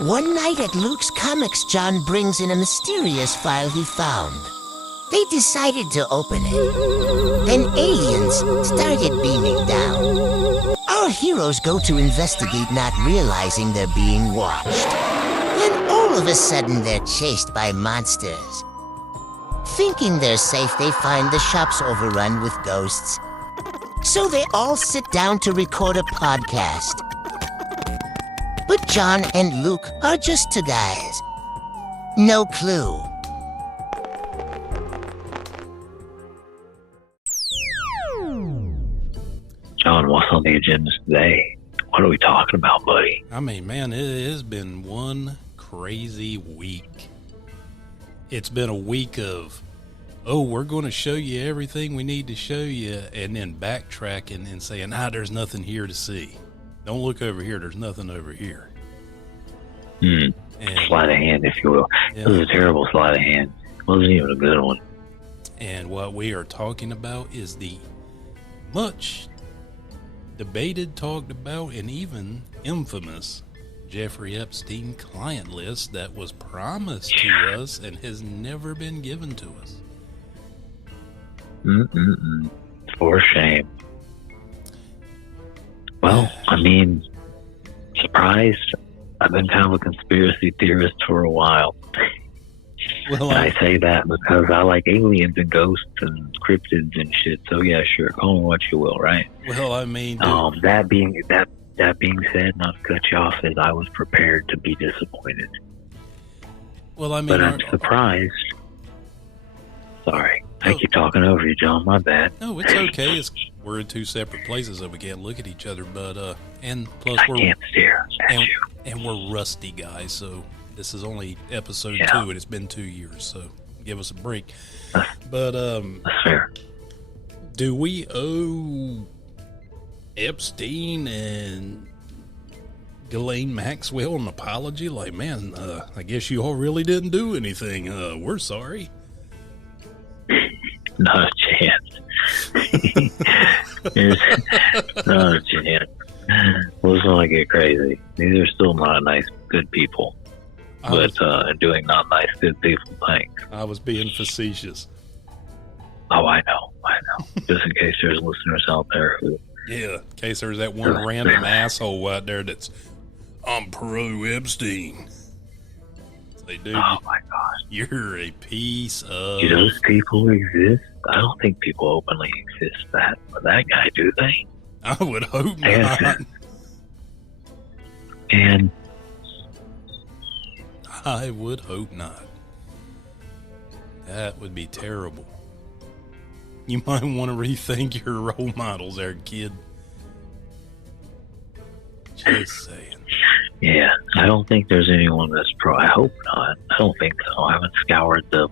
One night at Luke's Comics, John brings in a mysterious file he found. They decided to open it. Then aliens started beaming down. Our heroes go to investigate, not realizing they're being watched. Then all of a sudden they're chased by monsters. Thinking they're safe, they find the shop's overrun with ghosts. So they all sit down to record a podcast. But John and Luke are just two guys. No clue. John, what's on the agenda today? What are we talking about, buddy? I mean, man, it has been one crazy week. It's been a week of, we're going to show you everything we need to show you, and then backtracking and saying, there's nothing here to see. Don't look over here. There's nothing over here. And sleight of hand, if you will. Yeah. It was a terrible sleight of hand. It wasn't even a good one. And what we are talking about is the much debated, talked about, and even infamous Jeffrey Epstein client list that was promised to us and has never been given to us. For shame. Well, I mean, surprised. I've been kind of a conspiracy theorist for a while. Well, I say that because I like aliens and ghosts and cryptids and shit. So yeah, sure, call me what you will, right? Well, I mean, that being said, not to cut you off, is I was prepared to be disappointed. Well, I mean, but I'm surprised. Sorry, I keep talking over you, John. My bad. No, it's okay. We're in two separate places, so we can't look at each other. But and plus I can't stare at you. And we're rusty guys, so this is only episode 2, and it's been 2 years. So give us a break. But that's fair. Do we owe Epstein and Ghislaine Maxwell an apology? Like, man, I guess you all really didn't do anything. We're sorry. Not a chance. There's not a chance. Let's not get crazy. These are still not nice, good people. But doing not nice, good people things. I was being facetious. Oh, I know. Just in case there's listeners out there who... Yeah, in case there's that one random asshole out there that's, I'm pro Epstein. Say, dude, oh my gosh. You're a piece of... Do those people exist? I don't think people openly exist that guy, do they? I would hope not. And I would hope not. That would be terrible. You might want to rethink your role models there, kid. Just saying. Yeah, I don't think there's anyone that's pro. I hope not. I don't think so. I haven't scoured the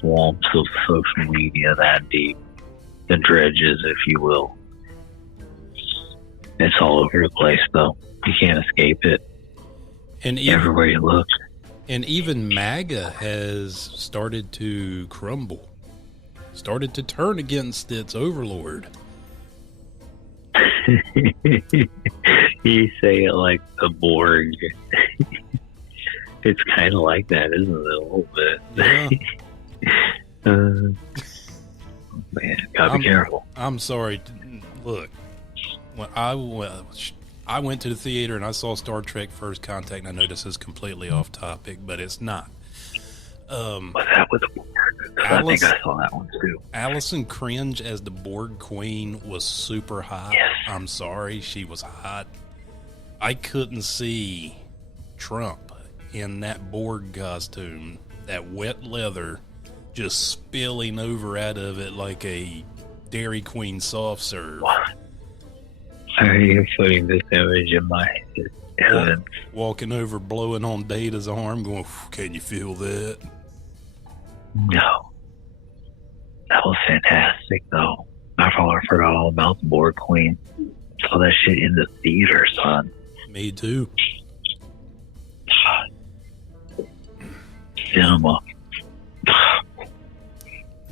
swamps of social media that deep. The dredges, if you will. It's all over the place, though. You can't escape it. And even, everywhere you look. And even MAGA has started to crumble. Started to turn against its overlord. You say it like the Borg. It's kind of like that, isn't it? A little bit. Yeah. Man, gotta be careful. I'm sorry. Look, when I went to the theater and I saw Star Trek First Contact, and I know this is completely off topic, but it's not. What's that with the Borg? I think I saw that one too. Allison Cringe as the Borg Queen was super hot. Yes. I'm sorry, she was hot. I couldn't see Trump in that Borg costume, that wet leather, just spilling over out of it like a Dairy Queen soft serve. What? Are you putting this image in my head? Walking over, blowing on Data's arm, going, can you feel that? No. That was fantastic, though. I forgot all about the Borg Queen. Saw that shit in the theater, son. Me too. Cinema.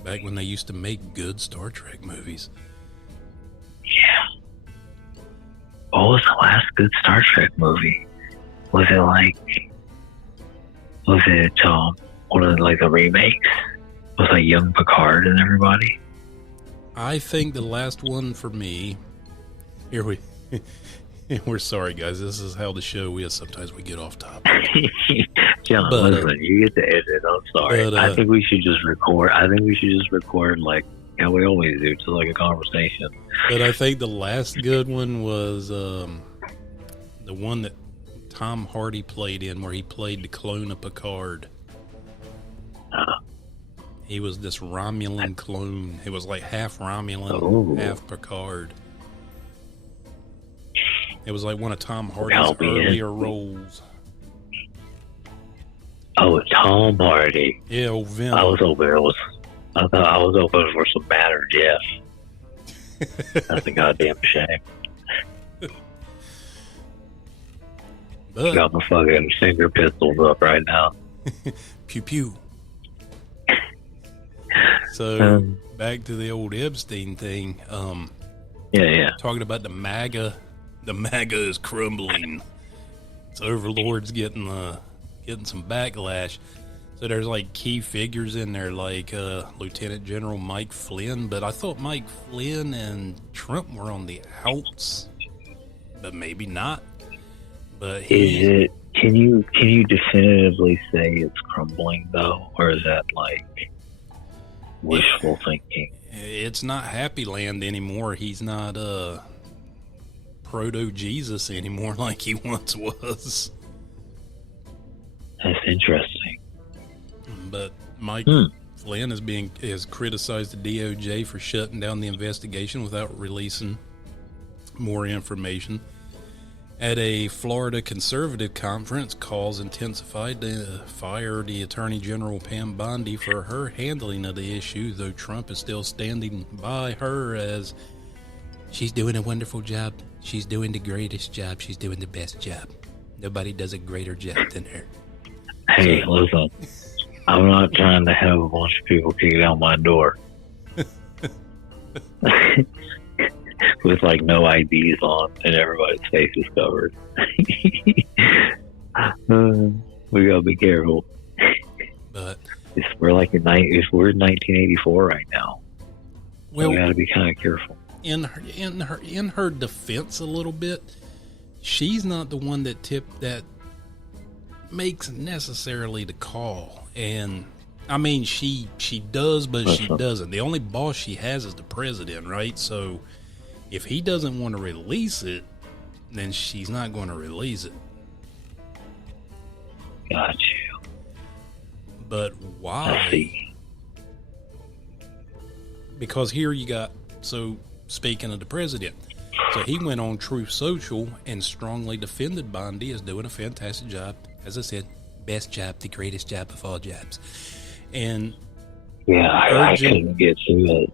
Back when they used to make good Star Trek movies. Yeah. What was the last good Star Trek movie? Was it one of like the remakes? Was like young Picard and everybody? I think the last one for me. We're sorry, guys. This is how the show is. Sometimes we get off topic. John, listen, you get to edit. I'm sorry. But, I think we should just record. Like how we always do, just like a conversation. But I think the last good one was the one that Tom Hardy played in, where he played the clone of Picard. He was this Romulan clone. It was like half Romulan, half Picard. It was like one of Tom Hardy's earlier roles. Oh, Tom Hardy. Yeah, old Venom. I thought I was hoping for some Matter Jeff. That's a goddamn shame. Got my fucking finger pistols up right now. Pew pew. So back to the old Epstein thing. Yeah. Talking about the MAGA. The MAGA is crumbling. Its overlord's getting some backlash. So there's like key figures in there, like Lieutenant General Mike Flynn. But I thought Mike Flynn and Trump were on the outs, but maybe not. But Can you definitively say it's crumbling though, or is that like wishful thinking? It's not Happy Land anymore. He's not proto Jesus anymore like he once was. That's interesting. But Mike Flynn has criticized the DOJ for shutting down the investigation without releasing more information. At a Florida conservative conference, calls intensified to fire the Attorney General Pam Bondi for her handling of the issue, though Trump is still standing by her as she's doing a wonderful job. She's doing the greatest job. She's doing the best job. Nobody does a greater job than her. Hey, listen, I'm not trying to have a bunch of people kick out my door. With like no IDs on and everybody's face is covered. We gotta be careful. But we're in 1984 right now. Well, we gotta be kind of careful. In her defense, a little bit, she's not the one that makes necessarily the call. And I mean, she does, but she doesn't. The only boss she has is the president, right? So if he doesn't want to release it, then she's not going to release it. Got you. But why? Because here you got, so speaking of the president, so he went on Truth Social and strongly defended Bondi as doing a fantastic job. As I said, best job, the greatest job of all jobs. And yeah, I couldn't get through that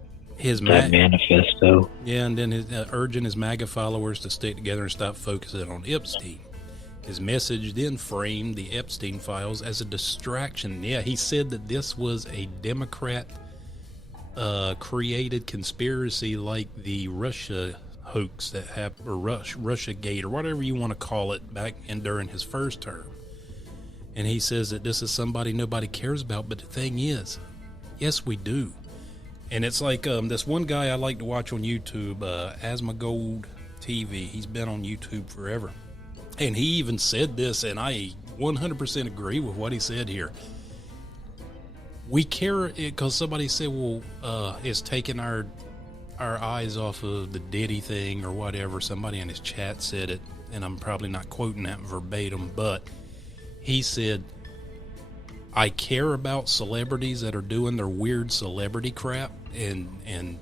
manifesto. Yeah, and then urging his MAGA followers to stick together and stop focusing on Epstein. His message then framed the Epstein files as a distraction. Yeah, he said that this was a Democrat created conspiracy like the Russia hoax that happened, or Russia Gate, or whatever you want to call it, back and during his first term. And he says that this is somebody nobody cares about, but the thing is, yes, we do. And it's like this one guy I like to watch on YouTube, Asmongold TV. He's been on YouTube forever. And he even said this, and I 100% agree with what he said here. We care because somebody said, well, it's taking our eyes off of the Diddy thing or whatever. Somebody in his chat said it, and I'm probably not quoting that verbatim, but he said, I care about celebrities that are doing their weird celebrity crap and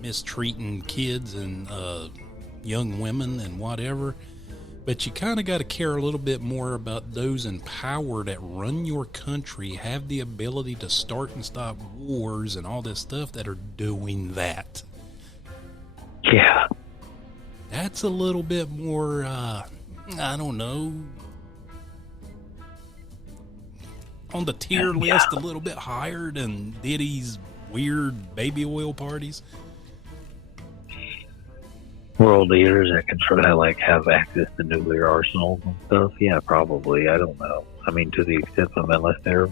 mistreating kids and young women and whatever. But you kind of got to care a little bit more about those in power that run your country, have the ability to start and stop wars and all this stuff, that are doing that. Yeah. That's a little bit more, I don't know, on the tier list, a little bit higher than Diddy's weird baby oil parties. world leaders that can try to like have access to nuclear arsenals and stuff. Yeah, probably. I don't know. I mean, to the extent of unless they were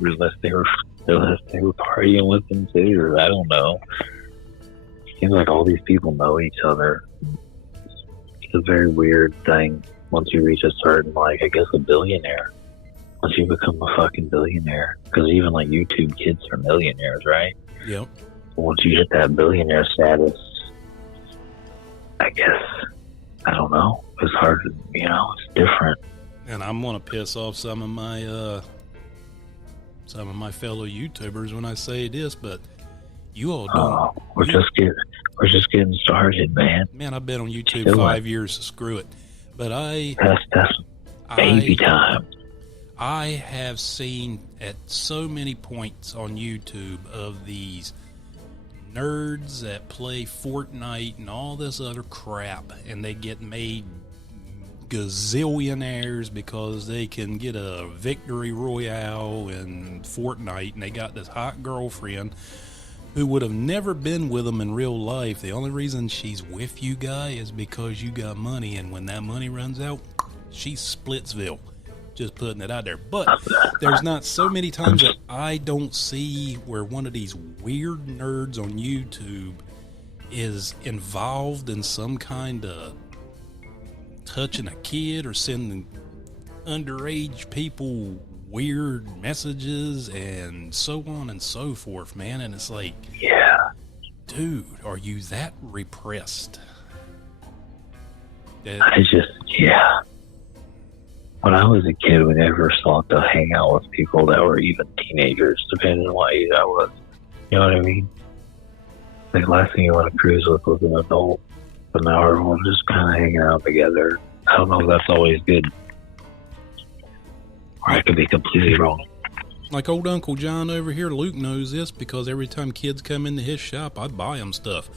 partying with them too, or I don't know. Seems like all these people know each other. It's a very weird thing once you reach a certain, like, I guess a billionaire. Once you become a fucking billionaire, because even like YouTube kids are millionaires, right? Yep. Once you hit that billionaire status, I guess, I don't know. It's hard to, it's different. And I'm gonna piss off some of my fellow YouTubers when I say this, but you all don't. We're just getting started, man. Man, I've been on YouTube 5 years, so screw it. But that's baby time. I have seen at so many points on YouTube of these nerds that play Fortnite and all this other crap, and they get made gazillionaires because they can get a victory royale in Fortnite, and they got this hot girlfriend who would have never been with them in real life. The only reason she's with you guy is because you got money, and when that money runs out, she's Splitsville. Just putting it out there. But there's not so many times that I don't see where one of these weird nerds on YouTube is involved in some kind of touching a kid or sending underage people weird messages and so on and so forth, man. And it's like, yeah, dude, are you that repressed? Yeah. When I was a kid, we never sought to hang out with people that were even teenagers, depending on what age I was. You know what I mean? The last thing you want to cruise with was an adult. But now everyone's just kind of hanging out together. I don't know if that's always good. Or I could be completely wrong. Like old Uncle John over here, Luke knows this because every time kids come into his shop, I buy them stuff.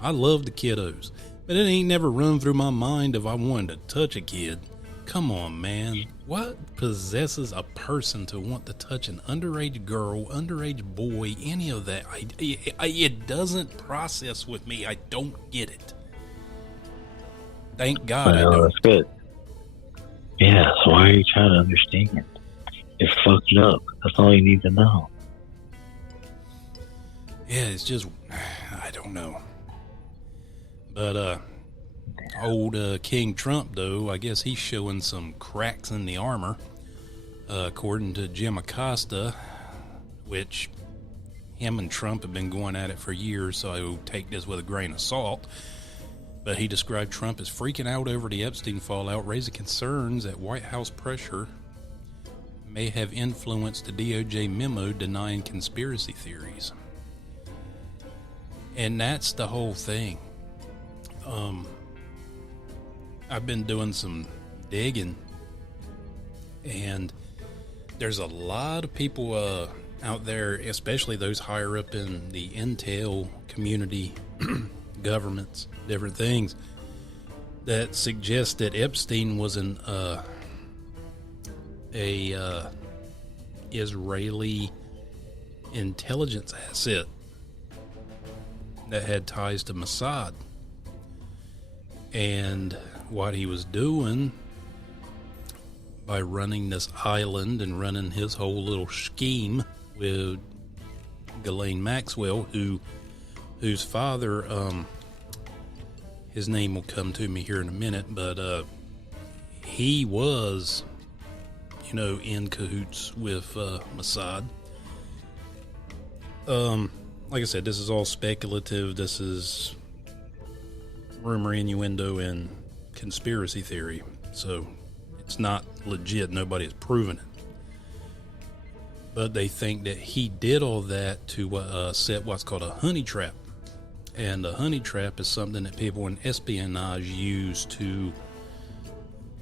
I love the kiddos. But it ain't never run through my mind if I wanted to touch a kid. Come on, man. What possesses a person to want to touch an underage girl, underage boy, any of that? It doesn't process with me. I don't get it. Thank God I don't. That's good. Yeah, so why are you trying to understand? It's fucked up. That's all you need to know. Yeah, it's just, I don't know. But, old King Trump, though, I guess he's showing some cracks in the armor, according to Jim Acosta, which him and Trump have been going at it for years, so I will take this with a grain of salt. But he described Trump as freaking out over the Epstein fallout, raising concerns that White House pressure may have influenced the DOJ memo denying conspiracy theories. And that's the whole thing. I've been doing some digging, and there's a lot of people out there, especially those higher up in the intel community, governments, different things, that suggest that Epstein was an Israeli intelligence asset that had ties to Mossad. And what he was doing by running this island and running his whole little scheme with Ghislaine Maxwell, whose father, his name will come to me here in a minute, but he was, in cahoots with Mossad. Like I said, this is all speculative. This is rumor, innuendo, and conspiracy theory, so it's not legit. Nobody has proven it, but they think that he did all that to set what's called a honey trap. And a honey trap is something that people in espionage use to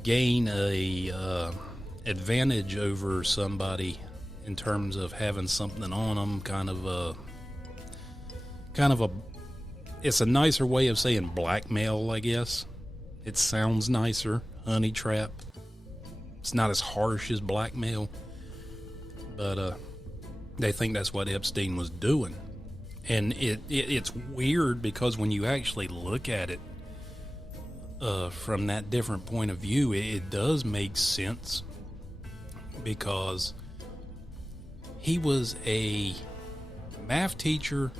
gain a advantage over somebody in terms of having something on them, kind of a it's a nicer way of saying blackmail, I guess. It sounds nicer, honey trap. It's not as harsh as blackmail, but they think that's what Epstein was doing. And it's weird because when you actually look at it, from that different point of view, it does make sense, because he was a math teacher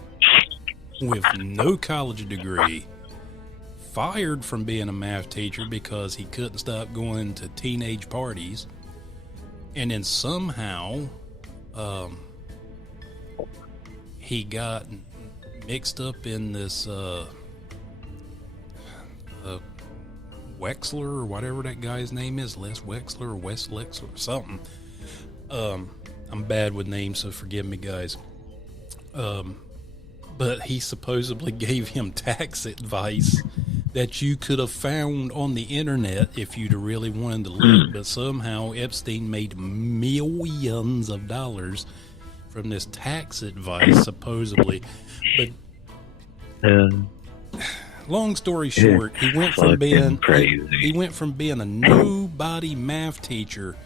with no college degree, fired from being a math teacher because he couldn't stop going to teenage parties, and then somehow he got mixed up in this Wexler or whatever that guy's name is, Les Wexler or Wes Lexler or something. I'm bad with names, so forgive me, guys. But he supposedly gave him tax advice that you could have found on the internet if you'd have really wanted to look. But somehow Epstein made millions of dollars from this tax advice, supposedly. But long story short, he went from being a nobody math teacher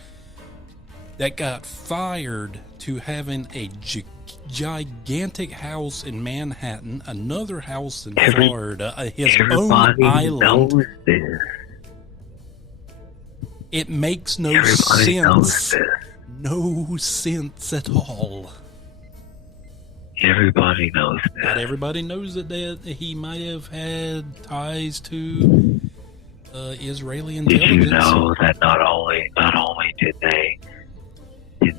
that got fired to having a gigantic house in Manhattan, another house in Florida, his own island. Knows this. It makes no Everybody knows sense. this. No sense at all. Everybody knows that. Not everybody knows that he might have had ties to Israeli intelligence. Did you know that not only did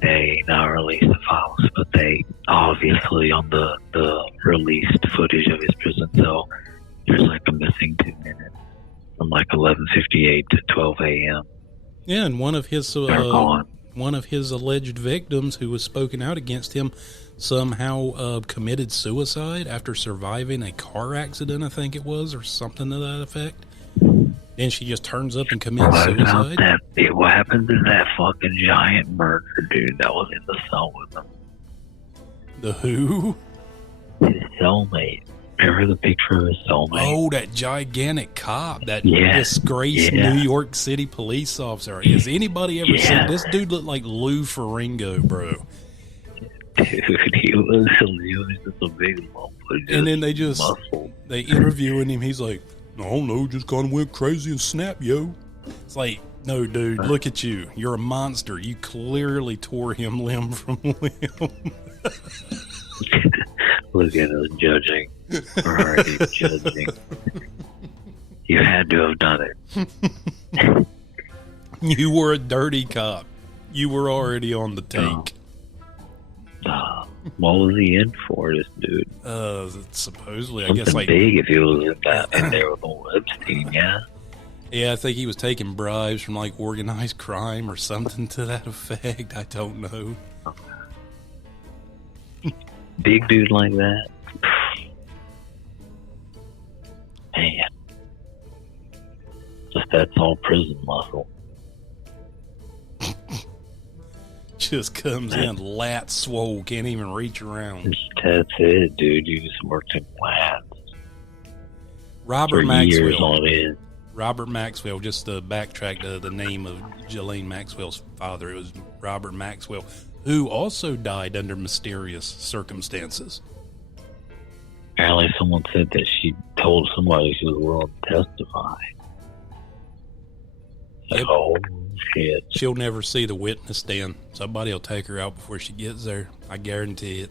they not release the files, but they obviously on the released footage of his prison cell, there's like a missing 2 minutes from like 11:58 to 12 a.m. Yeah, and one of his alleged victims who was spoken out against him somehow committed suicide after surviving a car accident, I think it was, or something to that effect. Then she just turns up and commits suicide. What happened to that fucking giant murder dude that was in the cell with him? The who? His cellmate. Remember the picture of his cellmate? Oh, that gigantic cop, that disgraced New York City police officer. Has anybody ever seen this dude? Look like Lou Ferrigno, bro. Dude, he was just a big lump. And then they interviewing him. He's like, I don't know, just kind of went crazy and snapped, yo. It's like, no, dude, look at you. You're a monster. You clearly tore him limb from limb. Look at us judging. Already judging. You had to have done it. You were a dirty cop. You were already on the take. What was he in for, this dude? Supposedly, something I guess like big if he was in there with old Epstein, yeah. Yeah, I think he was taking bribes from like organized crime or something to that effect. I don't know. Big dude like that. Man. Just that's all prison muscle. Just comes in lat swole, can't even reach around. That's it, dude. You just worked in lats. Robert Maxwell, just to backtrack to the name of Ghislaine Maxwell's father, it was Robert Maxwell, who also died under mysterious circumstances. Apparently someone said that she told somebody she was willing to testify. Yep. Oh, shit. She'll never see the witness stand. Somebody will take her out before she gets there. I guarantee it.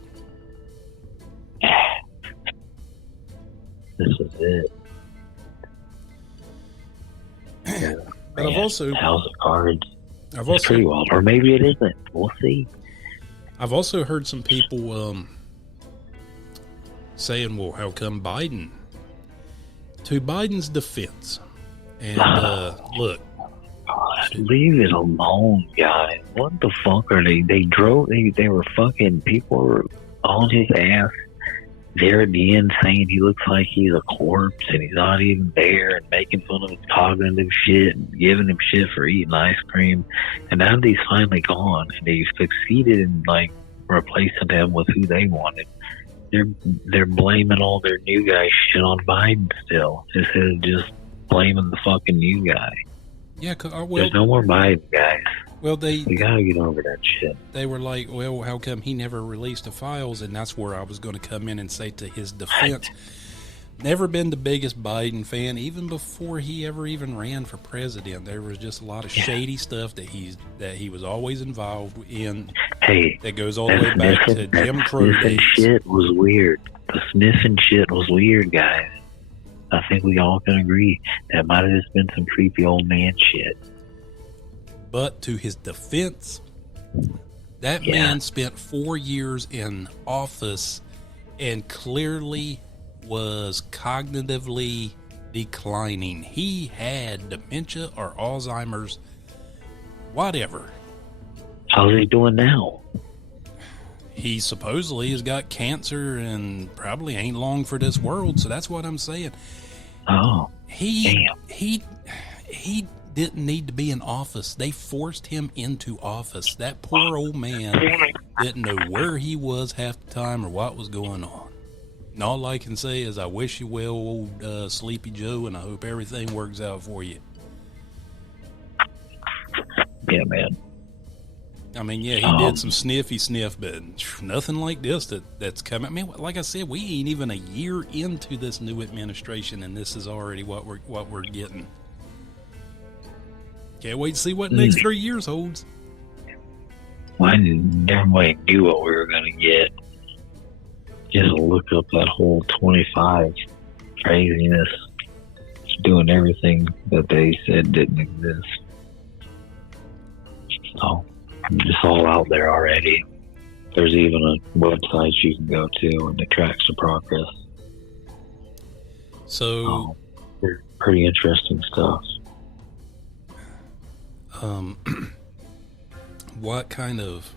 This is it. Yeah. But I've also House of Cards. It's pretty wild, or maybe it isn't. We'll see. I've also heard some people saying, "Well, how come Biden?" To Biden's defense, and look, God, leave it alone, guys. What the fuck are they? They were fucking. People were on his ass there at the end saying he looks like he's a corpse and he's not even there, and making fun of his cognitive shit and giving him shit for eating ice cream. And now that he's finally gone and they've succeeded in like replacing him with who they wanted, they're blaming all their new guy shit on Biden still, instead of just blaming the fucking new guy. Yeah, there's no more Biden, guys. Well, we gotta get over that shit. They were like, well, how come he never released the files? And that's where I was going to come in and say to his defense, Never been the biggest Biden fan, even before he ever even ran for president. There was just a lot of shady stuff that he was always involved in. Hey, that goes all the way back to Jim Crow days. Shit was weird. The sniffing shit was weird, guys. I think we all can agree that might have just been some creepy old man shit. But to his defense, that man spent 4 years in office and clearly was cognitively declining. He had dementia or Alzheimer's, whatever. How's he doing now? He supposedly has got cancer and probably ain't long for this world, so that's what I'm saying. Oh, he didn't need to be in office. They forced him into office. That poor old man didn't know where he was half the time or what was going on. And all I can say is I wish you well, old Sleepy Joe, and I hope everything works out for you. Yeah, man. I mean, yeah, he did some sniffy sniff, but nothing like this that's coming. I mean, like I said, we ain't even a year into this new administration, and this is already what we're getting. Can't wait to see what the next 3 years holds. Well, everybody knew what we were going to get. Just look up that whole 25 craziness, doing everything that they said didn't exist. So, it's all out there already. There's even a website you can go to and it tracks the progress. So, pretty interesting stuff. What kind of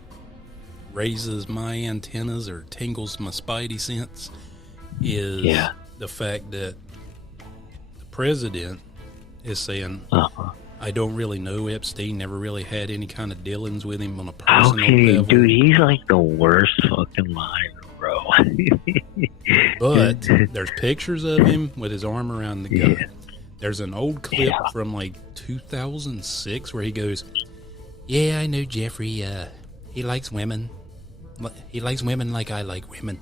raises my antennas or tingles my spidey sense is the fact that the president is saying, I don't really know Epstein, never really had any kind of dealings with him on a personal level. Dude, he's like the worst fucking liar, bro. But there's pictures of him with his arm around the gun. Yeah. There's an old clip from like 2006 where he goes, yeah, I know Jeffrey, he likes women. He likes women like I like women.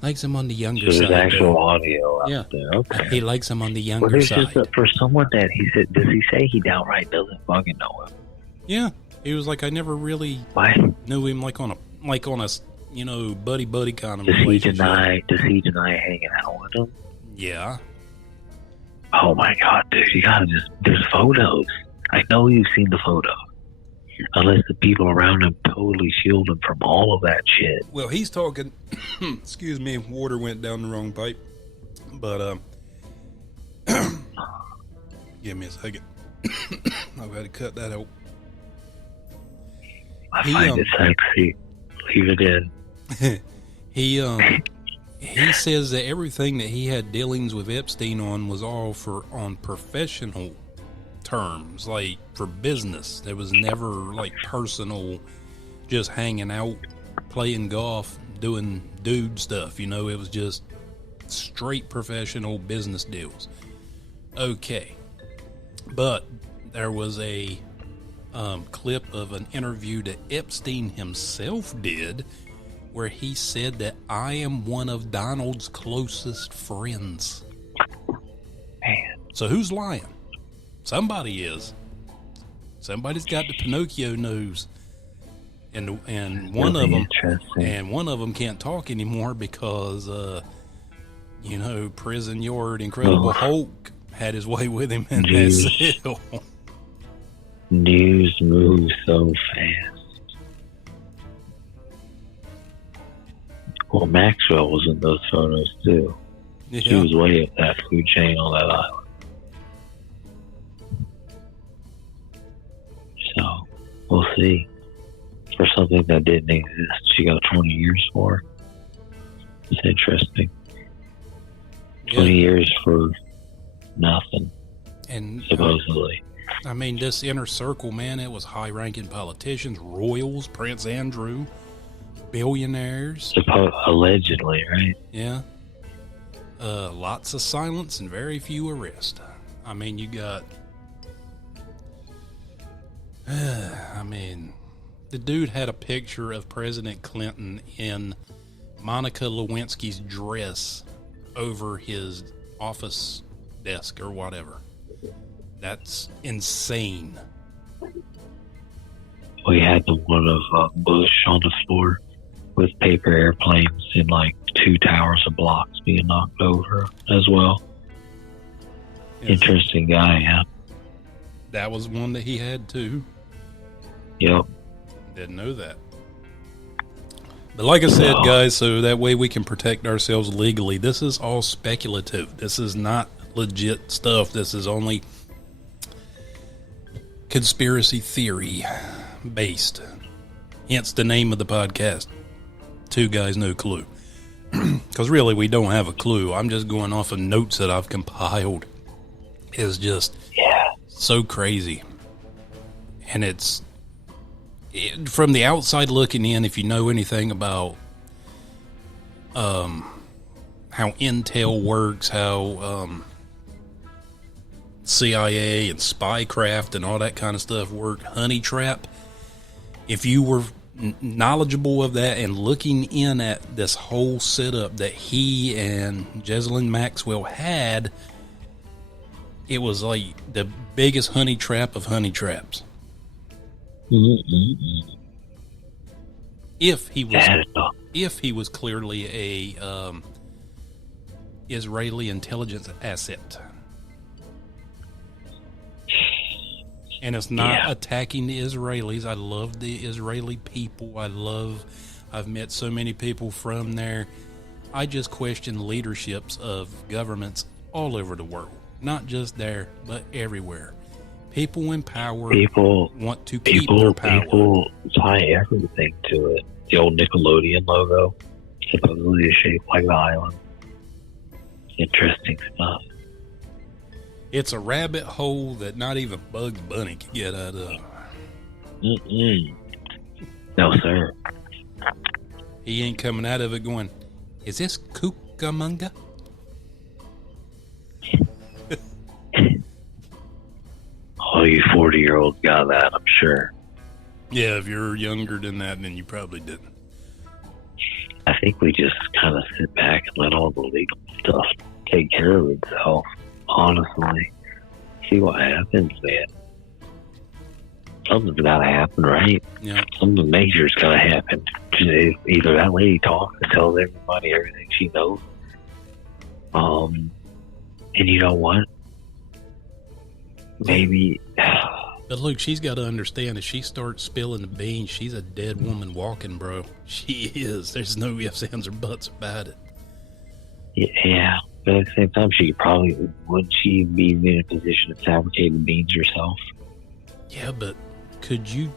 Likes them on the younger side. There's actual audio out there. Okay. He likes them on the younger side. Just for someone that he said, does he say he downright doesn't fucking know him? Yeah. He was like, I never really knew him like on a buddy kind of relationship. Does he deny hanging out with him? Yeah. Oh my God, dude. You gotta there's photos. I know you've seen the photos. Unless the people around him totally shield him from all of that shit. Well, he's talking, excuse me, water went down the wrong pipe. But, give me a second. I've got to cut that out. I find it sexy. Leave it in. He says that everything that he had dealings with Epstein on was all on professional terms, like for business. There was never like personal, just hanging out, playing golf, doing dude stuff. It was just straight professional business deals. Okay. But there was a clip of an interview that Epstein himself did where he said that I am one of Donald's closest friends. Man. So who's lying? Somebody is. Somebody's got the Pinocchio nose, and one of them can't talk anymore because Prison Yard Incredible Hulk had his way with him in that cell. News moves so fast. Well, Maxwell was in those photos too. Yeah. She was way up that food chain on that island. So, we'll see. For something that didn't exist, she got 20 years for. It's interesting. 20 years for nothing, and supposedly. I mean, this inner circle, man, it was high-ranking politicians, royals, Prince Andrew, billionaires. Allegedly, right? Yeah. Lots of silence and very few arrests. I mean, you got... the dude had a picture of President Clinton in Monica Lewinsky's dress over his office desk or whatever. That's insane. We had the one of Bush on the floor with paper airplanes and like 2 towers of blocks being knocked over as well. Interesting guy, yeah. That was one that he had too. Yep. Didn't know that. But like I said, guys, so that way we can protect ourselves legally. This is all speculative. This is not legit stuff. This is only conspiracy theory based. Hence the name of the podcast. Two Guys No Clue. Because really we don't have a clue. I'm just going off of notes that I've compiled. It's just so crazy. And from the outside looking in, if you know anything about how intel works, how CIA and spycraft and all that kind of stuff work, honey trap, if you were knowledgeable of that and looking in at this whole setup that he and Ghislaine Maxwell had, it was like the biggest honey trap of honey traps. Mm-hmm. If he was clearly a Israeli intelligence asset. And it's not attacking the Israelis. I love the Israeli people. I've met so many people from there. I just question leaderships of governments all over the world. Not just there, but everywhere. People in power want to keep their power. People tie everything to it. The old Nickelodeon logo, supposedly is shaped like the island. Interesting stuff. It's a rabbit hole that not even Bugs Bunny can get out of. No, sir. He ain't coming out of it going, is this Cucamonga? Oh, you 40-year-olds got that, I'm sure. Yeah, if you're younger than that, then you probably didn't. I think we just kind of sit back and let all the legal stuff take care of itself. Honestly, see what happens, man. Something's got to happen, right? Yeah. Something major's got to happen. Either that lady talks and tells everybody everything she knows. And you know what? Maybe. But look, she's got to understand if she starts spilling the beans, she's a dead woman walking, bro. She is. There's no ifs, ands, or buts about it. Yeah. But at the same time, wouldn't she be in a position to fabricate the beans herself? Yeah, but could you?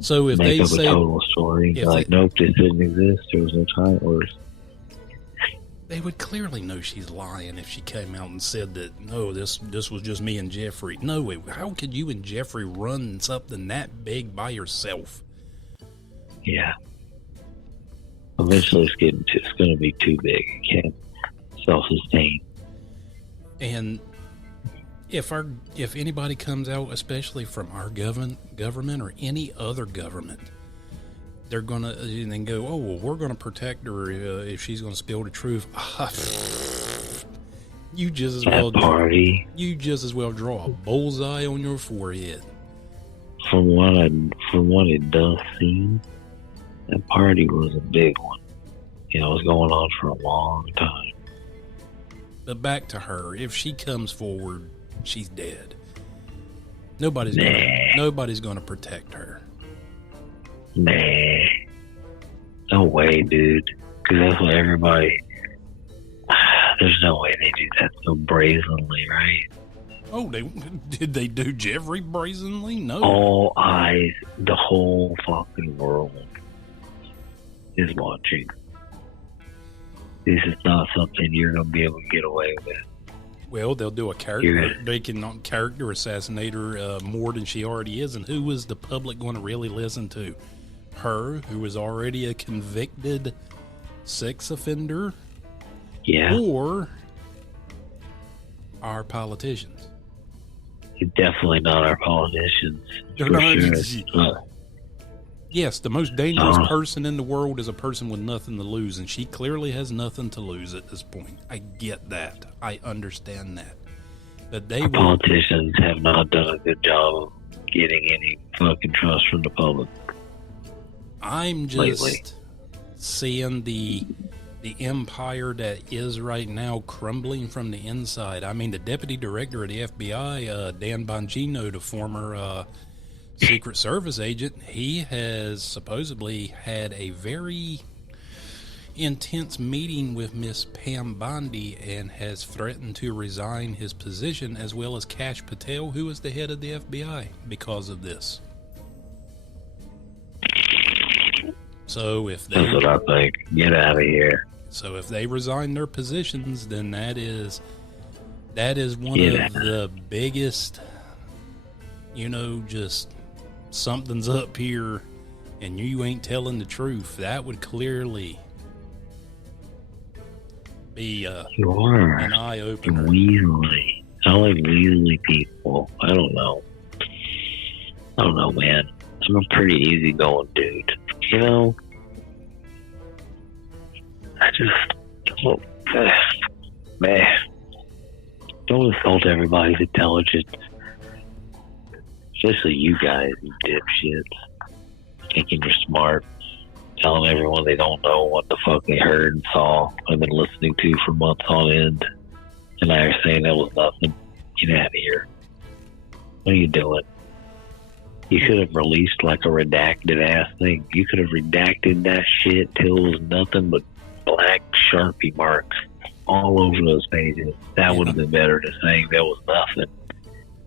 So if they say a total story, nope, this didn't exist. There was no time, or they would clearly know she's lying if she came out and said that no, this was just me and Jeffrey. No, how could you and Jeffrey run something that big by yourself? Yeah. Eventually, it's going to be too big. It can't self-sustain. And if anybody comes out, especially from our government or any other government, they're gonna then go, oh well, we're gonna protect her if she's gonna spill the truth. You just as well draw a bullseye on your forehead. From what it does seem, that party was a big one. It was going on for a long time. But back to her. If she comes forward, she's dead. Nobody's gonna protect her. Nah. No way, dude. Because that's what everybody. There's no way they do that so brazenly, right? Oh, did they do Jeffrey brazenly? No. All eyes, the whole fucking world is watching. This is not something you're going to be able to get away with. Well, they'll do a character. They can character assassinate her more than she already is. And who is the public going to really listen to? Her, who is already a convicted sex offender? Yeah. Or our politicians? Definitely not our politicians. They're not. Yes, the most dangerous person in the world is a person with nothing to lose, and she clearly has nothing to lose at this point. I get that. I understand that. But politicians have not done a good job of getting any fucking trust from the public. I'm just seeing the empire that is right now crumbling from the inside. I mean, the deputy director of the FBI, Dan Bongino, the former Secret Service agent, he has supposedly had a very intense meeting with Miss Pam Bondi and has threatened to resign his position, as well as Kash Patel, who is the head of the FBI, because of this. So if they, that's what I think. Get out of here. So if they resign their positions, then that is one of the biggest, just something's up here and you ain't telling the truth. That would clearly be an eye-opener. Weaselly. I like weaselly people. I don't know, man. I'm a pretty easygoing dude. I just don't, man, don't insult everybody's intelligence. Especially you guys, you dipshits. Thinking you're smart. Telling everyone they don't know what the fuck they heard and saw and been listening to for months on end. And now you're saying that was nothing. Get out of here. What are you doing? You should have released like a redacted ass thing. You could have redacted that shit till it was nothing but black Sharpie marks all over those pages. That would have been better than saying there was nothing.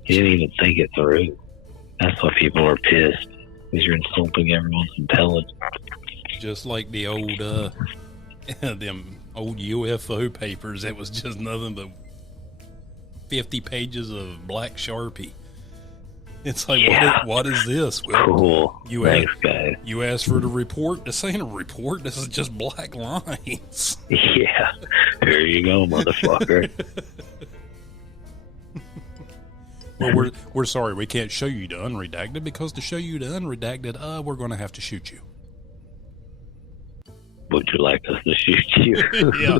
You didn't even think it through. That's why people are pissed, because you're insulting everyone's intelligence. Just like the old, them old UFO papers. It was just nothing but 50 pages of black Sharpie. It's like, what is this? Well, cool. Thanks, guys. You asked for the report. This ain't a report. This is just black lines. Yeah. Here you go, motherfucker. Well, we're sorry. We can't show you the unredacted, because to show you the unredacted, we're going to have to shoot you. Would you like us to shoot you? Yeah.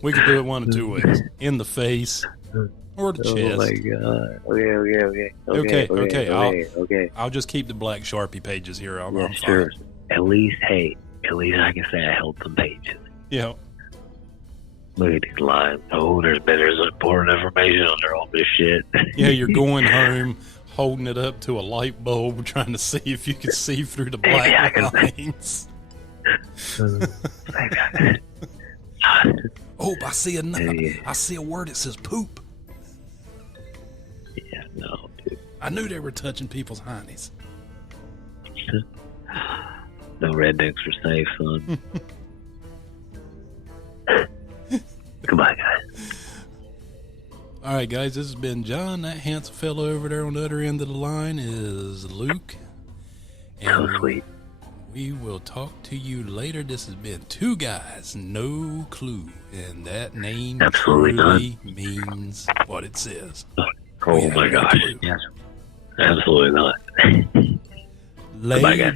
We could do it one of two ways. In the face. Or the chest. Oh my god. Okay. I'll just keep the black Sharpie pages here. I'm sure. At least I can say I held some pages. Yeah. Look at these lines. Oh, there's important information under all this shit. Yeah, you're going home, holding it up to a light bulb, trying to see if you can see through the black lines. Oh, I see a word that says poop. Yeah, no, dude. I knew they were touching people's hiney's. No rednecks are safe, son. Goodbye, guys. All right, guys, this has been John. That handsome fellow over there on the other end of the line is Luke. And so sweet. We will talk to you later. This has been Two Guys, No Clue. And that name truly means what it says. Oh my gosh. Yes. Absolutely not. Later.